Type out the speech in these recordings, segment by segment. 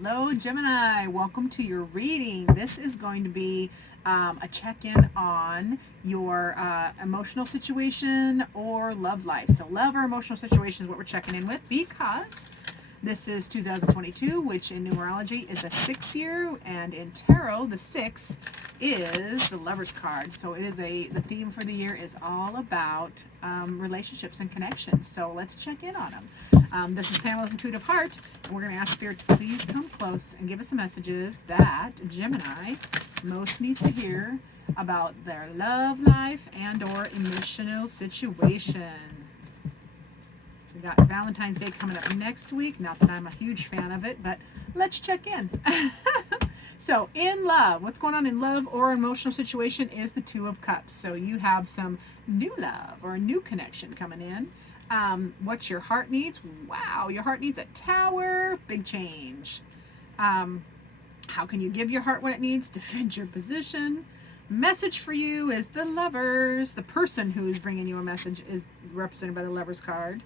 Hello, Gemini. Welcome to your reading. This is going to be a check-in on your emotional situation or love life. So love or emotional situation is what we're checking in with, because this is 2022, which in numerology is a 6 year, and in tarot, the 6 is the Lover's card. So it is the theme for the year is all about relationships and connections. So let's check in on them. This is Pamela's Intuitive Heart, and we're going to ask Spirit to please come close and give us the messages that Gemini most needs to hear about their love life and or emotional situation. We got Valentine's Day coming up next week. Not that I'm a huge fan of it, but let's check in. So in love, what's going on in love or emotional situation is the Two of Cups. So you have some new love or a new connection coming in. What your heart needs? Wow, your heart needs a Tower. Big change. How can you give your heart what it needs? Defend your position. Message for you is the Lovers. The person who is bringing you a message is represented by the Lovers card.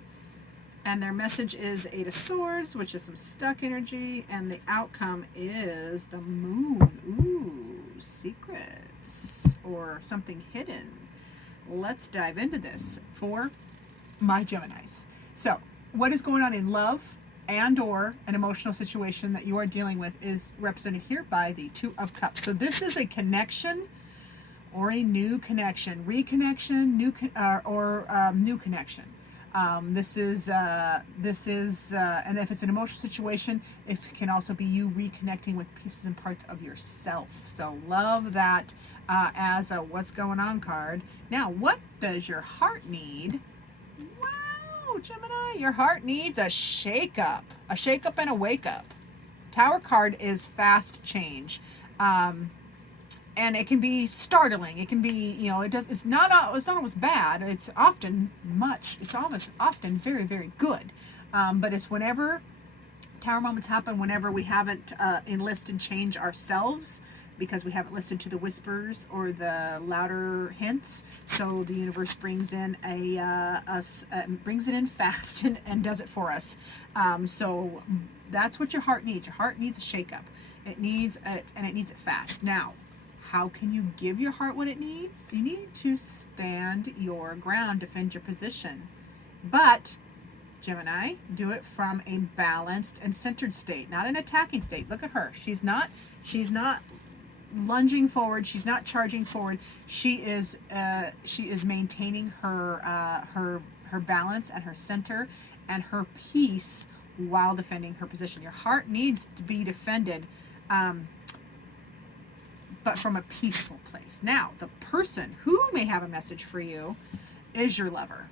And their message is Eight of Swords, which is some stuck energy. And the outcome is the Moon. Ooh, secrets or something hidden. Let's dive into this for my Geminis. So what is going on in love and or an emotional situation that you are dealing with is represented here by the Two of Cups. So this is a connection or a new connection, reconnection, new connection. This is, and if it's an emotional situation, it can also be you reconnecting with pieces and parts of yourself. So love that as a what's going on card. Now, what does your heart need? Wow, Gemini, your heart needs a shake-up and a wake-up. Tower card is fast change. And it can be startling. It can be, it's not always bad. It's often very, very good. But it's whenever Tower moments happen, whenever we haven't enlisted change ourselves, because we haven't listened to the whispers or the louder hints. So the universe brings in brings it in fast and does it for us. So that's what your heart needs. Your heart needs a shakeup. It needs it fast. Now, how can you give your heart what it needs? You need to stand your ground, defend your position. But, Gemini, do it from a balanced and centered state, not an attacking state. Look at her. She's not lunging forward. She's not charging forward. She is maintaining her balance and her center and her peace while defending her position. Your heart needs to be defended, but from a peaceful place. Now, the person who may have a message for you is your lover.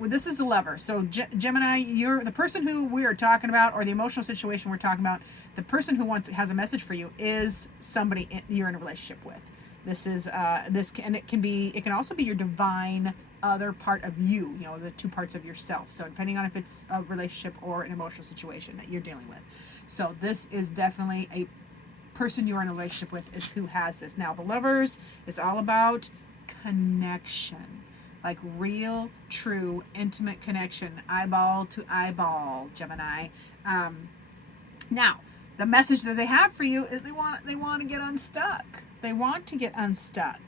This is the lover. So Gemini, you're the person who we are talking about, or the emotional situation we're talking about. The person who has a message for you is somebody you're in a relationship with. This is it can also be your divine other part of you, the two parts of yourself. So depending on if it's a relationship or an emotional situation that you're dealing with. So this is definitely a person you're in a relationship with is who has this. Now, the Lovers is all about connection, like real, true, intimate connection, eyeball to eyeball, Gemini. Now, the message that they have for you is they want to get unstuck. They want to get unstuck.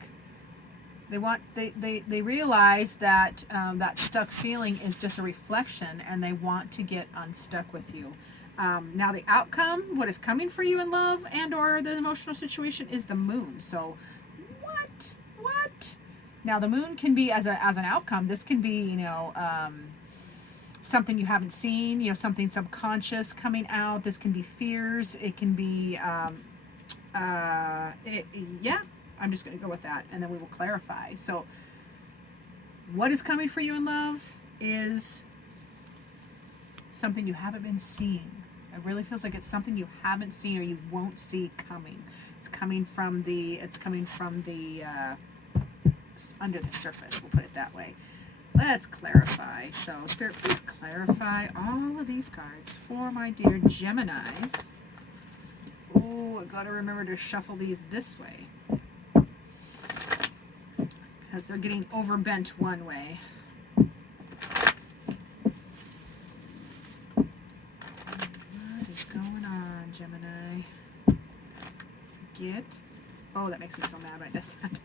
They realize that that stuck feeling is just a reflection, and they want to get unstuck with you. Now the outcome, what is coming for you in love and or the emotional situation is the Moon. So what? Now the Moon can be as an outcome. This can be, something you haven't seen, something subconscious coming out. This can be fears. It can be, I'm just going to go with that, and then we will clarify. So what is coming for you in love is something you haven't been seeing. It really feels like it's something you haven't seen or you won't see coming. It's coming from the under the surface, we'll put it that way. Let's clarify. So Spirit, please clarify all of these cards for my dear Geminis. Oh, I gotta remember to shuffle these this way, because they're getting overbent one way. What is going on, Gemini? I get? Oh, that makes me so mad when it does that.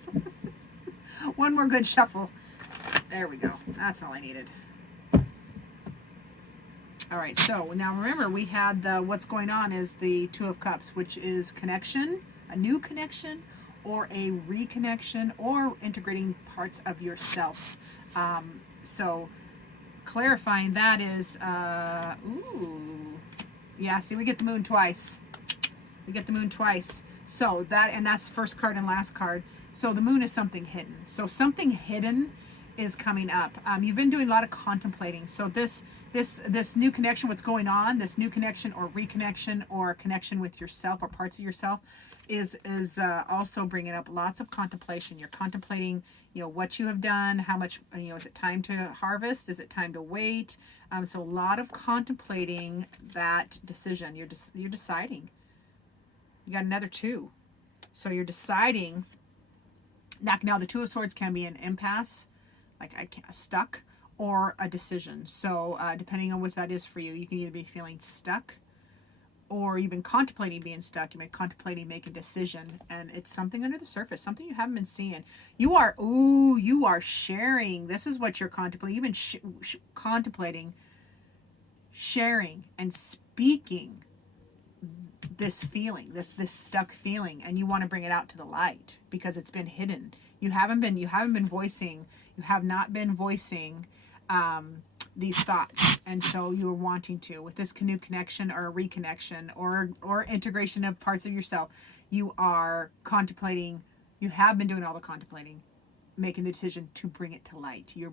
One more good shuffle. There we go. That's all I needed. All right, so now remember we had the what's going on is the Two of Cups, which is connection, a new connection, or a reconnection, or integrating parts of yourself. So clarifying that is, yeah, see, we get the moon twice. We get the moon twice. So that, and that's first card and last card. So the moon is something hidden. So something hidden is coming up. You've been doing a lot of contemplating. So this new connection, what's going on, this new connection or reconnection or connection with yourself or parts of yourself is also bringing up lots of contemplation. You're contemplating, what you have done, how much, is it time to harvest? Is it time to wait? So a lot of contemplating that decision. You're deciding. You got another two. So you're deciding. Now the Two of Swords can be an impasse, like stuck, or a decision. So depending on what that is for you, you can either be feeling stuck, or you've been contemplating being stuck. You've been contemplating making a decision, and it's something under the surface, something you haven't been seeing. You are sharing. This is what you're contemplating. You've been contemplating, sharing, and speaking this feeling, this stuck feeling, and you want to bring it out to the light because it's been hidden. You have not been voicing these thoughts, and so you're wanting to, with this new connection or a reconnection or integration of parts of yourself. You are contemplating. You have been doing all the contemplating, making the decision to bring it to light. You're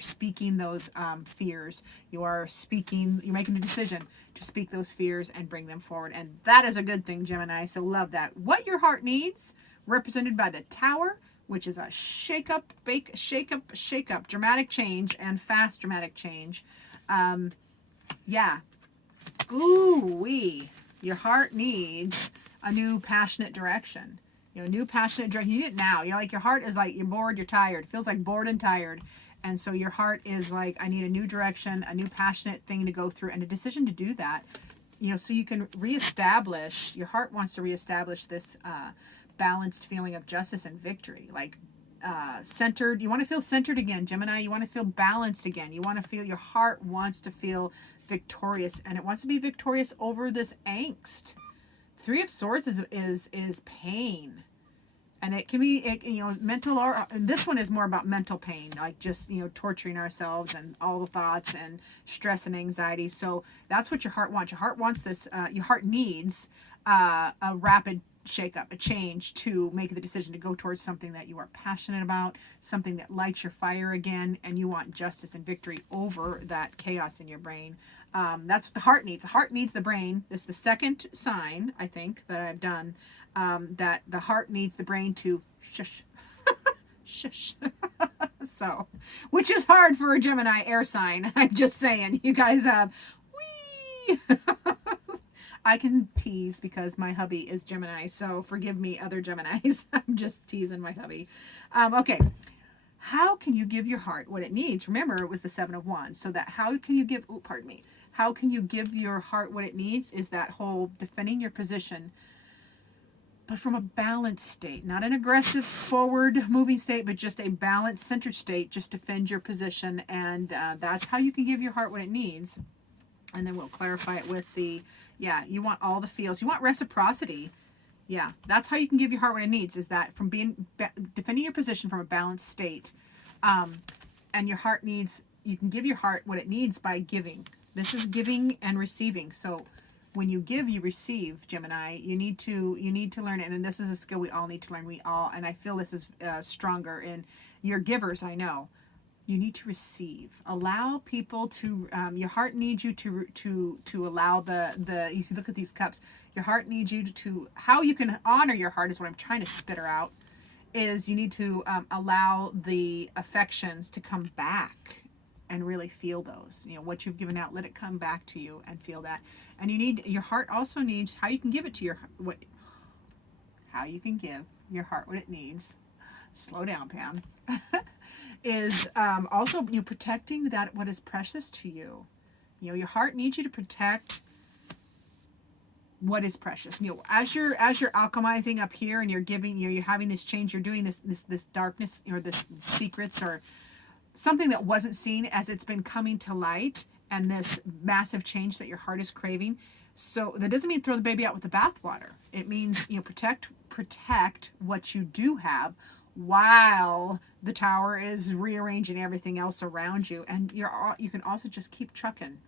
speaking those fears. You're making the decision to speak those fears and bring them forward, and that is a good thing, Gemini. So love that. What your heart needs, represented by the Tower, which is a shake up, dramatic change, and fast dramatic change. Yeah. Your heart needs a new passionate direction. New passionate direction. You need it now. Your heart is like, you're bored, you're tired. It feels like bored and tired. And so your heart is like, I need a new direction, a new passionate thing to go through, and a decision to do that. So you can reestablish, your heart wants to reestablish this balanced feeling of justice and victory. Like centered. You want to feel centered again, Gemini. You want to feel balanced again. You want to feel, your heart wants to feel victorious, and it wants to be victorious over this angst. Three of Swords is pain, and it can be mental, or this one is more about mental pain, like just torturing ourselves and all the thoughts and stress and anxiety. So that's what your heart wants. Your heart wants this. Your heart needs a rapid shake-up, a change, to make the decision to go towards something that you are passionate about, something that lights your fire again, and you want justice and victory over that chaos in your brain. That's what the heart needs. The heart needs the brain. This is the second sign, I think, that I've done, that the heart needs the brain to shush. Shush. So, which is hard for a Gemini air sign. I'm just saying. You guys have, wee. I can tease because my hubby is Gemini, so forgive me, other Geminis. I'm just teasing my hubby. Okay. How can you give your heart what it needs? Remember, it was the Seven of Wands. So that how can you give, how can you give your heart what it needs is that whole defending your position, but from a balanced state, not an aggressive forward moving state, but just a balanced centered state. Just defend your position, and that's how you can give your heart what it needs. And then we'll clarify it with the, you want all the feels. You want reciprocity. Yeah, that's how you can give your heart what it needs, is that from defending your position from a balanced state. And your heart needs, you can give your heart what it needs by giving. This is giving and receiving. So when you give, you receive, Gemini. You need to learn it. And this is a skill we all need to learn. And I feel this is stronger in your givers, I know. You need to receive. Allow people to, your heart needs you to allow you see, look at these cups. Your heart needs you to, how you can honor your heart is what I'm trying to spit her out, is you need to allow the affections to come back and really feel those. What you've given out, let it come back to you and feel that. And your heart also needs, how you can give it to how you can give your heart what it needs. Slow down, Pam. Is also protecting that what is precious to you. Your heart needs you to protect what is precious. As you're alchemizing up here, and you're giving, you're having this change, you're doing this darkness, or this secrets, or something that wasn't seen as it's been coming to light, and this massive change that your heart is craving. So that doesn't mean throw the baby out with the bathwater. It means, protect what you do have, while the tower is rearranging everything else around you. And you can also just keep trucking.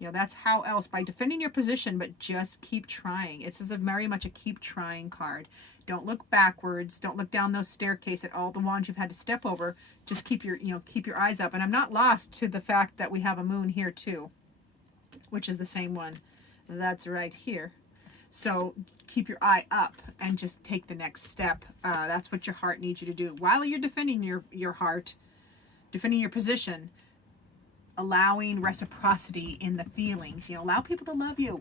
That's how else, by defending your position, but just keep trying. It's very much a keep trying card. Don't look backwards. Don't look down those staircase at all the wands you've had to step over. Just keep your eyes up. And I'm not lost to the fact that we have a moon here too, which is the same one that's right here. So keep your eye up and just take the next step. That's what your heart needs you to do. While you're defending your heart, defending your position, allowing reciprocity in the feelings. Allow people to love you.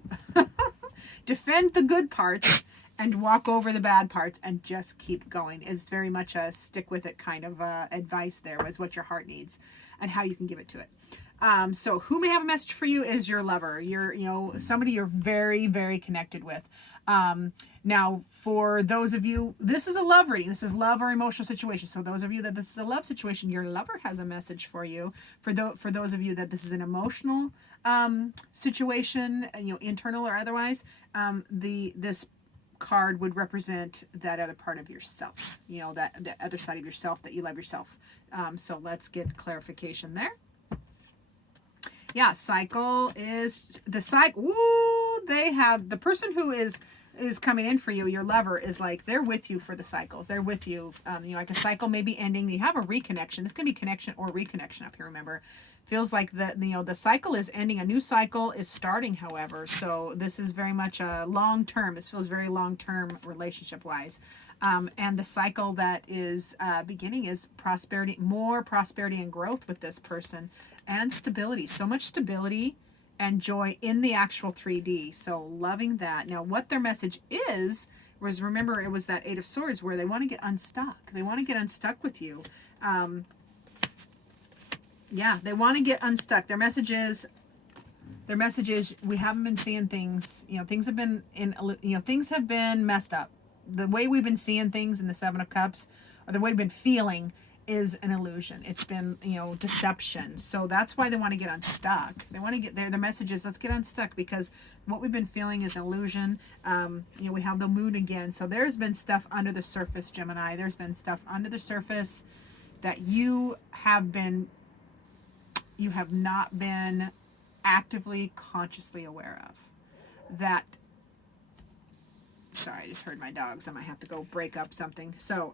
Defend the good parts and walk over the bad parts, and just keep going. It's very much a stick with it kind of advice there, was what your heart needs and how you can give it to it. So who may have a message for you is your lover. Somebody you're very, very connected with. Now, for those of you, this is a love reading. This is love or emotional situation. So those of you that this is a love situation, your lover has a message for you. For those of you that this is an emotional situation, internal or otherwise, this card would represent that other part of yourself. That the other side of yourself, that you love yourself. So let's get clarification there. Yeah, cycle is the cycle. Woo! They have the person who is coming in for you. Your lover is like, they're with you for the cycles. They're with you. Like a cycle may be ending. You have a reconnection. This can be connection or reconnection up here. Remember, feels like the cycle is ending. A new cycle is starting. However, so this is very much a long term. This feels very long term relationship wise. And the cycle that is beginning is prosperity, more prosperity and growth with this person, and stability. So much stability and joy in the actual 3D. So loving that. Now, what their message was, remember, it was that Eight of Swords, where they want to get unstuck. They want to get unstuck with you. Yeah, they want to get unstuck. Their message is, we haven't been seeing things. Things have been things have been messed up. The way we've been seeing things in the Seven of Cups, or the way we've been feeling, is an illusion. It's been, deception. So that's why they want to get unstuck. They want to get there. The message is, let's get unstuck, because what we've been feeling is an illusion. We have the moon again. So there's been stuff under the surface, Gemini. There's been stuff under the surface that you have not been actively, consciously aware of. Sorry, I just heard my dogs. I might have to go break up something. So,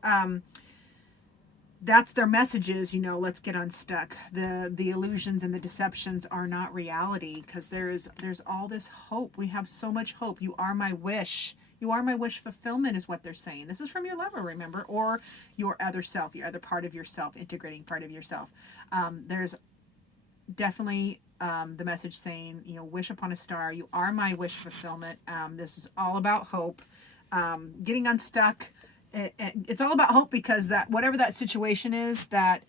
that's their messages, let's get unstuck. The illusions and the deceptions are not reality, because there's all this hope. We have so much hope. You are my wish. You are my wish fulfillment is what they're saying. This is from your lover, remember, or your other self, your other part of yourself, integrating part of yourself. There's definitely the message saying, wish upon a star. You are my wish fulfillment. This is all about hope. Getting unstuck. It's all about hope, because that whatever that situation is that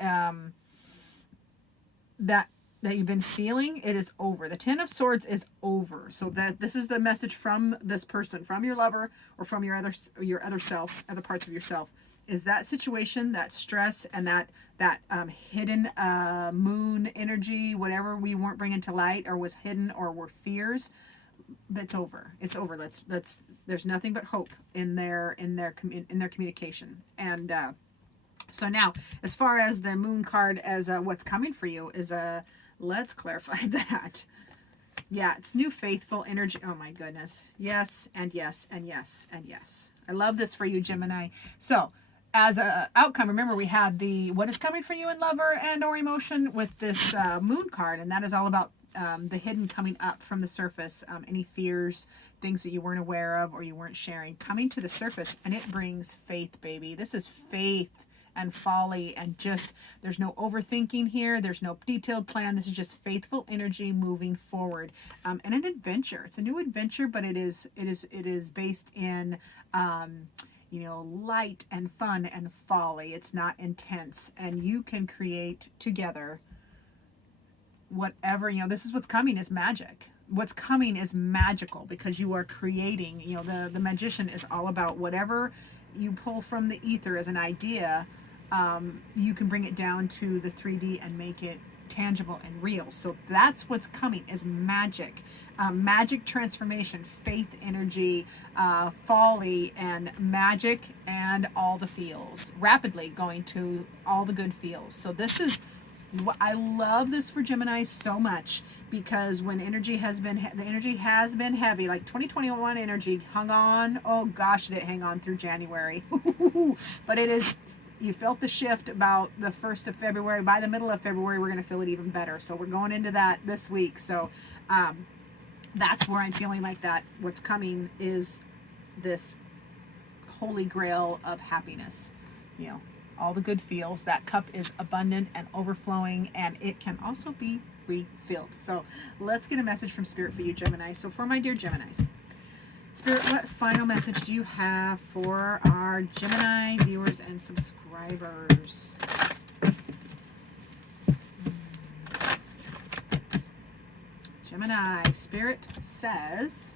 you've been feeling, it is over. The Ten of Swords is over. So that this is the message from this person, from your lover, or from your other self, other parts of yourself, is that situation, that stress, and that hidden moon energy, whatever we weren't bringing to light, or was hidden, or were fears. That's over. It's over. There's nothing but hope in their communication. And so now, as far as the moon card, as what's coming for you is let's clarify that. Yeah, it's new faithful energy. Oh my goodness. Yes, and yes, and yes, and yes. I love this for you, Gemini. So as a outcome, remember, we had the what is coming for you in lover and or emotion with this moon card, and that is all about the hidden coming up from the surface, any fears, things that you weren't aware of or you weren't sharing, coming to the surface, and it brings faith, baby. This is faith and folly, and just, there's no overthinking here. There's no detailed plan. This is just faithful energy moving forward, and an adventure. It's a new adventure, but it is based in light and fun and folly. It's not intense, and you can create together whatever. This is what's coming, is magic. what's coming is magical because you are creating. You know, the magician is all about whatever you pull from the ether as an idea, you can bring it down to the 3D and make it tangible and real. So that's what's coming is magic. Magic transformation, faith energy, folly, and magic, and all the feels. Rapidly going to all the good feels. So this is, I love this for Gemini so much because when energy has been, the energy has been heavy, like 2021 energy hung on. Oh gosh, did it hang on through January. But it is, you felt the shift about the 1st of February. By the middle of February, we're going to feel it even better. So we're going into that this week. So that's where I'm feeling like that. What's coming is this holy grail of happiness. You know, all the good feels. That cup is abundant and overflowing, and it can also be refilled. So let's get a message from Spirit for you, Gemini. So for my dear Geminis, Spirit, what final message do you have for our Gemini viewers and subscribers? Gemini, Spirit says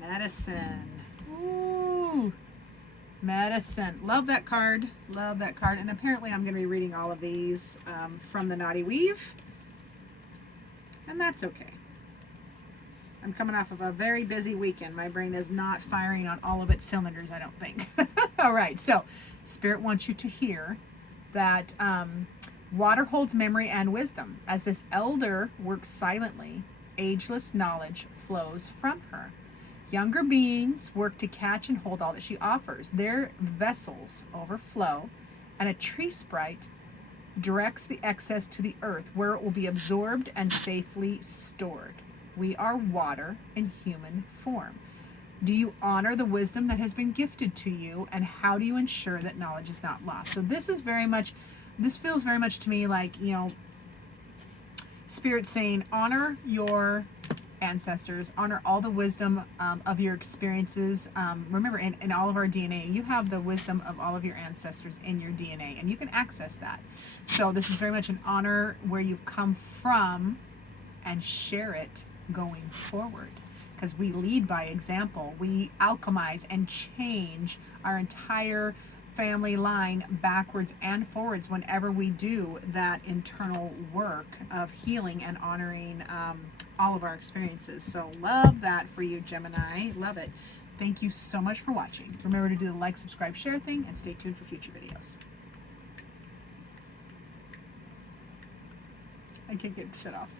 medicine. Ooh, medicine. Love that card. Love that card. And apparently I'm going to be reading all of these from the Naughty Weave. And that's okay. I'm coming off of a very busy weekend. My brain is not firing on all of its cylinders, I don't think. All right, so Spirit wants you to hear that water holds memory and wisdom. As this elder works silently, ageless knowledge flows from her. Younger beings work to catch and hold all that she offers. Their vessels overflow, and a tree sprite directs the excess to the earth, where it will be absorbed and safely stored. We are water in human form. Do you honor the wisdom that has been gifted to you, and how do you ensure that knowledge is not lost? So this is very much, this feels very much to me like, you know, Spirit saying honor your ancestors, honor all the wisdom of your experiences. Remember, in all of our DNA, you have the wisdom of all of your ancestors in your DNA, and you can access that. So this is very much an honor where you've come from and share it going forward, because we lead by example. We alchemize and change our entire family line backwards and forwards whenever we do that internal work of healing and honoring all of our experiences. So love that for you, Gemini. Love it. Thank you so much for watching. Remember to do the like, subscribe, share thing, and stay tuned for future videos. I can't get shut off.